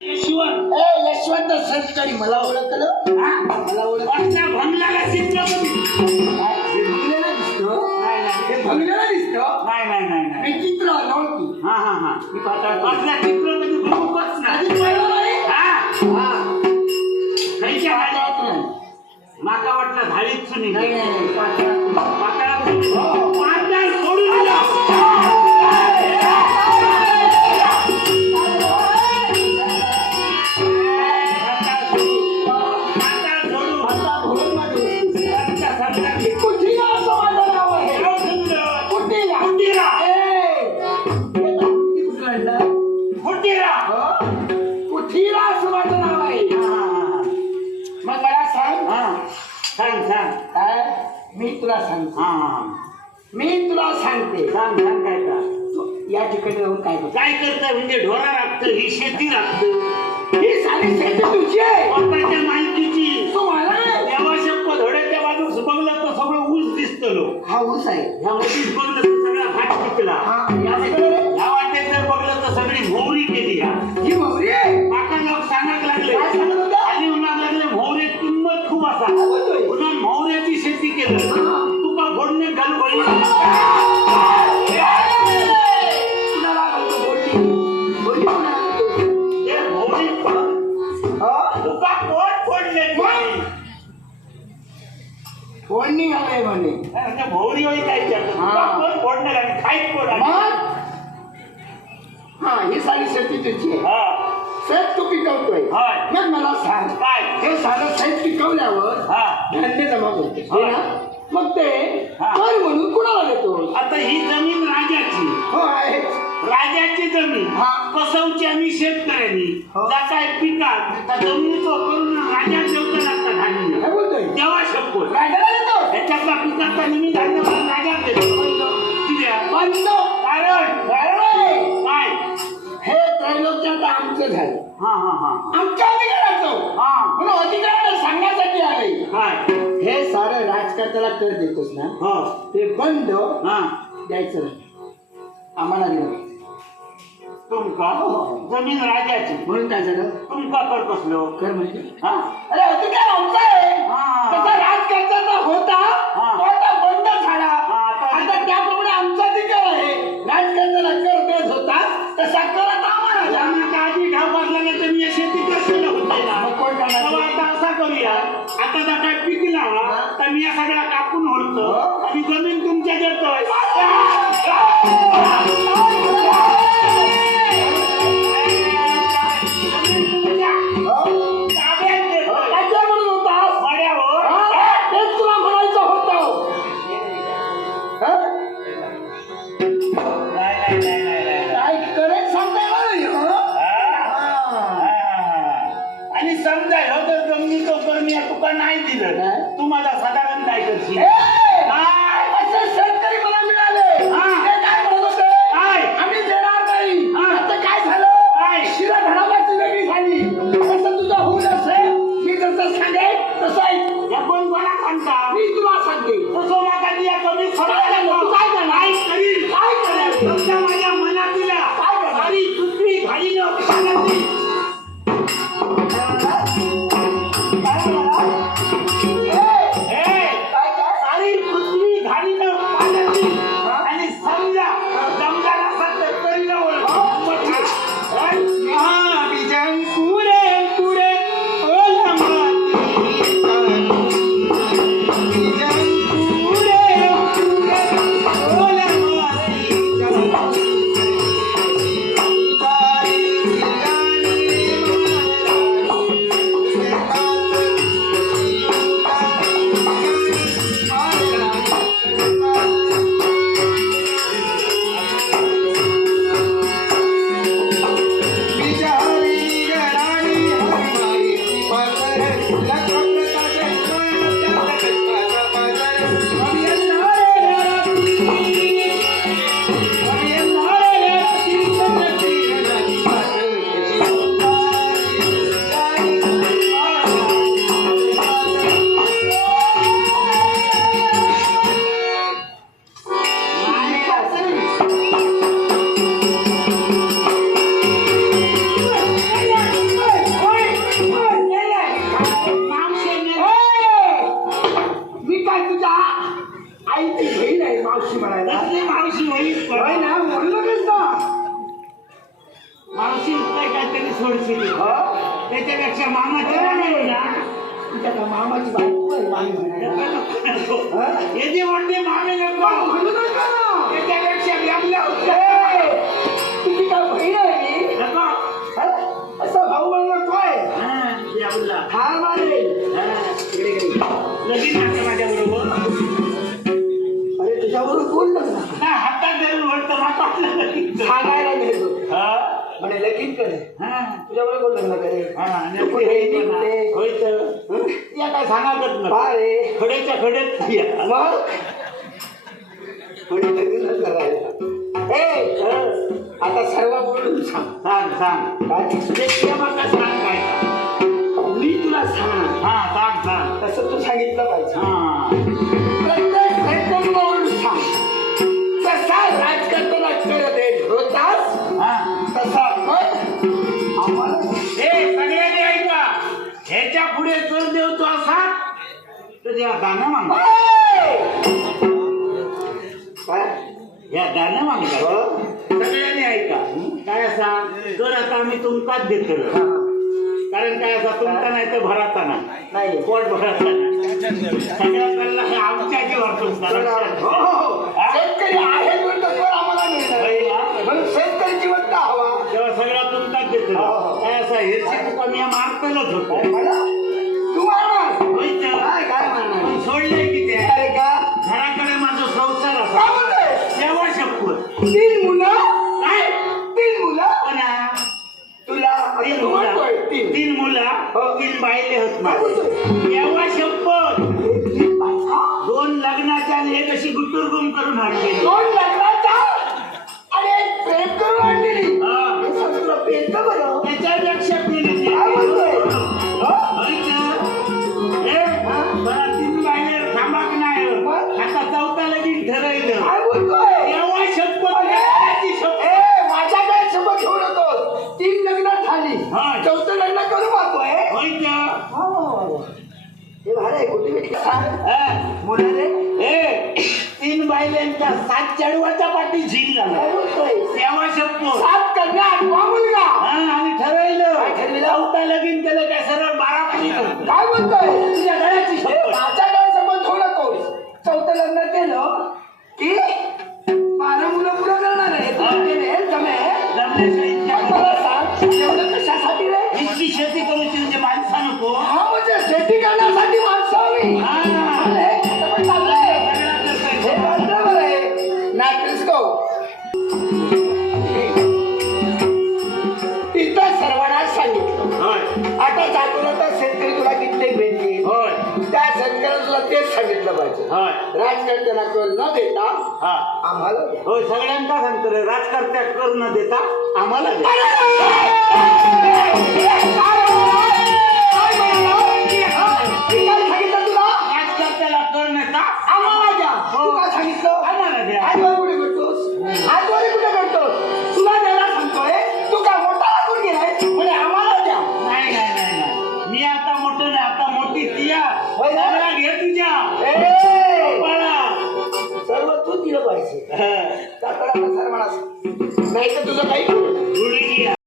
यशवंत शेतकरी मला ओळखलं. मला ओळखलं भंगलाला चित्र भंगलेला दिसतो. नाही भंगलेला दिसतो. नाही मी चित्र नव्हती. मी पाठवलं चित्र म्हणजे प्रमुखच माका वाटलं धाडीत सुनी मी तुला सांगतो. मी तुला सांगते. सांग काय का या ठिकाणी राहून काय करता म्हणजे ढोरा लागतं, ही शेती लागतं, ही सारी शेती तुझी आहे, स्वतःच्या मालकीची. तुम्हाला देवाशप्प धोड्याच्या बाजूस बघलं तर सगळं ऊस दिसतं. लोक हा ऊस आहे, ह्या ऊस बघलं तर सगळा भात पिकला. ह्या वाटेत जर बघलं तर सगळी मोहरी केली. ही मोहरी माका लोक सांगायला लागले आणि म्हणायला लागले मोहरी किंमत खूप असा पुन्हा मोहऱ्याची शेती केलं तुका फोडणे घाल बळी फोडणी घालाय म्हणे मोहरी होई काय फोडणे घाल खाईत फोड. ही सारी शेती तुझी शेत तू पिकवतोय. मग मला सांग काय हे सारं शेत पिकवल्यावर धान्य जमा होते मग ते कर म्हणून कुणाला देतो. आता ही जमीन राजाची आहे, राजाची जमीन कसवची आम्ही शेतकऱ्यांनी ज्या काय पिकात त्या जमिनीचा करून राजा जेवता लागतात धान्य बोलतोय तेव्हा शपथ राजाला देतो. त्याच्यातला पिकाचा निमित्त धान्य राजा देतो. काय हे त्रैलोक्यात आमचं झालं. आमच्या अधिकाराचं म्हणून अधिकाराला सांगण्यासाठी आले. हे सारं राजकारणाला कर देतोस ना ते बंद द्यायचं नाही आम्हाला. तुमका जमीन राजाची म्हणून काय झालं तुमका कर कसलो कर म्हणजे अरे अधिकार आमचा आहे. तसा राजकारणाचा होता बंद झाला. आता त्याप्रमाणे आमचा अधिकार आहे. राजकारणाला कर देत होता तसा कर आता आम्हाला आधी घाव बांधला नाही तर मी शेती कसं होते ना. आता असा करूया आता जर काय पिकला तर मी या सगळ्या कापून होतो आणि जमीन तुमच्या देतोय. तुला म्हणायचं होतं काय करेल सांगता आणि समजा हो तर जमिनी तो कर मी तुका नाही दिलं तू माझा साधारण काय करशील. शेतकरी मला मिळाले सोडशील त्याच्यापेक्षा मामाची राणी ना तुमच्या का मामाची बायको आहे, मामी म्हणायला. याची म्हणते मामी नको म्हणू नका ना. त्याच्यापेक्षा व्यापल्या होत्या तुझी का बहीण आहे मी? नको असा भाऊ म्हणून तो आहे व्यापला ठार मारेल. इकडे लगीन असतं माझ्या बरोबर अरे तुझ्याबरोबर कोण लग्न ना हातात धरून म्हणतं माता सांगायला मिळतो म्हणे लगीन करे तुझ्याबरोबर कोण लग्न करे या काय सांगायचं ना रे खडेच्या खडेच मग म्हणे लग्न करायला. आता सर्व बोलून सांग सांग काय सांग काय मी तुला सांग सांग तसं तू सांगितलं पाहिजे. हा प्रत्येक घटनेत बोलून सांग. कसा राजकारणात होतास तसा पण आम्हाला सगळ्यांनी ऐका ह्याच्या पुढे जर देव तो असा तर या गाणं माग या गाणं मागतात सगळ्यांनी ऐका काय असा जर आता आम्ही तुमकाच देतो कारण काय असा तुमचा नाही तर भराचा नाही पोट भराचा नाही सगळ्या हे आमच्या जीवावर तुमचा शेतकरी आहे आम्हाला मिळणार म्हणून शेतकरी जिवंत हवा तेव्हा सगळा तुमचाच देतो काय असा हे कमी मारतलच होतो तू मारणार काय मारणार सोडले की ते अरे का घराकडे माझा संसार असा तेव्हा शपथ 3 मुलं काय 3 मुलं तुला 3 मुलं 3 मुलं 3 बायले होत नाही तेव्हा शपथ 2 लग्नाच्या आणि एक अशी गुटुरगुम करून आणली 2 लग्नाच्या आणि एक प्रेम करून आणलेली तुला पेन का बरं त्याच्यापेक्षा पिढी काय म्हणतोय बरं 3 बायले थांबा की नाही आता 4था लगीन ठरवलं काय बोलतोय तेव्हा शपथ माझ्याकडे शपथ घेऊन होतो 3 लग्न झाली 4थं लग्न करू पाहतोय हे भाडे कुठे मुलं रे 3 बायलेंच्या 7 चढवाच्या पाठी झील झाला काय बोलतोय तेव्हा शपथ 7 कन्या 8वा मुलगा आणि ठरवलं 4था लगीन केलं काय सरळ 12 पुरी करतो काय बोलतोय तुझ्या घराची शपथ माझ्याकडे शपथ घेऊ नकोस 4थं लग्न केलं की 12 मुलं पुरं करणार आहे मला सांग एवढं कशासाठी रे इतकी शेती करूची म्हणजे माणसा नको हा म्हणजे शेती करण्यासाठी माणसं हवी तिथं सर्वांनाच सांगितलं आता जातो तर शेतकरी तुला कित्येक भेटतील त्या शेतकऱ्याला तुला तेच सांगितलं पाहिजे राजकारत्यांना कर न देता आम्हाला होय सगळ्यांका सांगतो रे राजकारत्या कर न देता आम्हाला